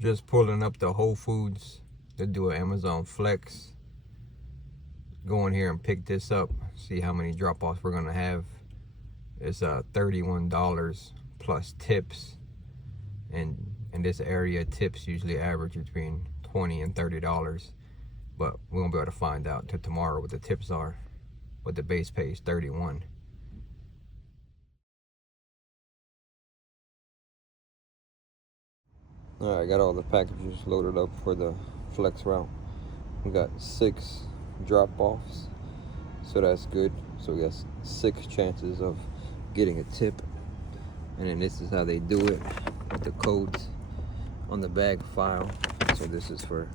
Just pulling up the Whole Foods to do an Amazon Flex. Go in here and pick this up. See how many drop-offs we're gonna have. It's $31 plus tips. And in this area, tips usually average between $20 and $30. But we won't be able to find out till tomorrow what the tips are. But the base pay is $31. Alright, I got all the packages loaded up for the Flex route. We got 6 drop-offs, so that's good. So we got 6 chances of getting a tip. And then this is how they do it with the codes on the bag file. So this is for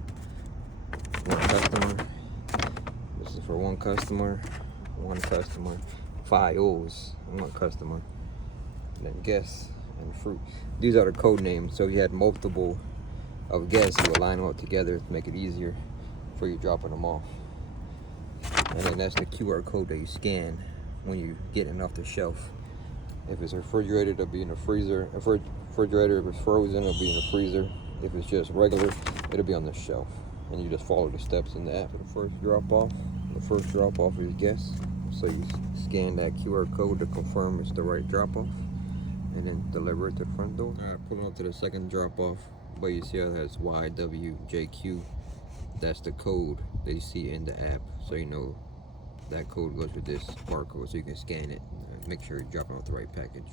one customer. This is for one customer. 5 O's, one customer. And then guess and fruit. These are the code names. So if you had multiple of guess, you would line them up together to make it easier for you dropping them off. And then that's the QR code that you scan when you get it off the shelf. If it's refrigerated, it'll be in the freezer. If refrigerator, if it's frozen, it'll be in the freezer. If it's just regular, it'll be on the shelf. And you just follow the steps in the app for the first drop off. The first drop off is guess. So you scan that QR code to confirm it's the right drop off, and then deliver it to the front door. All right, pulling up to the second drop off, but you see how it has YWJQ. That's the code that you see in the app, so you know that code goes with this barcode, so you can scan it and make sure you're dropping off the right package.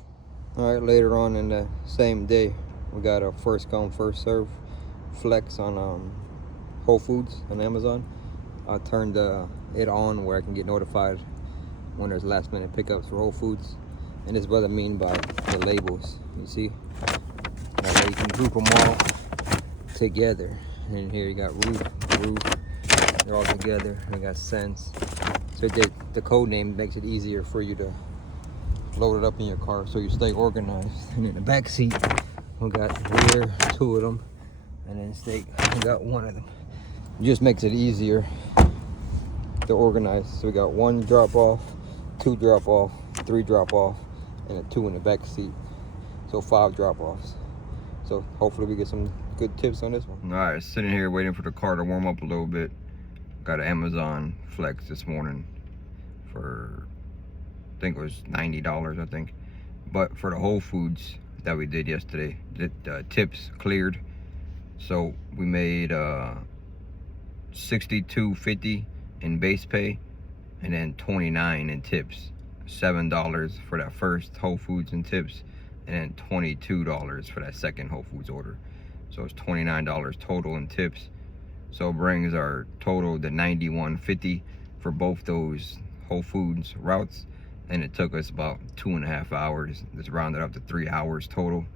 All right, later on in the same day, we got a first come first serve Flex on Whole Foods on Amazon. I turned it on where I can get notified when there's last minute pickups for Whole Foods. And this is what I mean by the labels. You see? That way you can group them all together. And here you got roof. They're all together. You got sense. So the code name makes it easier for you to load it up in your car so you stay organized. And in the back seat, we got here 2 of them. And then steak, we got 1 of them. It just makes it easier to organize. So we got 1 drop off, 2 drop off, 3 drop off, and a 2 in the back seat. So 5 drop offs. So hopefully we get some good tips on this one. All right, sitting here waiting for the car to warm up a little bit. Got an Amazon Flex this morning for, I think it was $90, I think. But for the Whole Foods that we did yesterday, the tips cleared. So we made $62.50 in base pay, and then $29 in tips. $7 for that first Whole Foods in tips, and then $22 for that second Whole Foods order. So it's $29 total in tips. So it brings our total to $91.50 for both those Whole Foods routes. And it took us about 2.5 hours. Let's round it up to 3 hours total.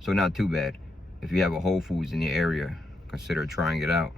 So not too bad. If you have a Whole Foods in your area, consider trying it out.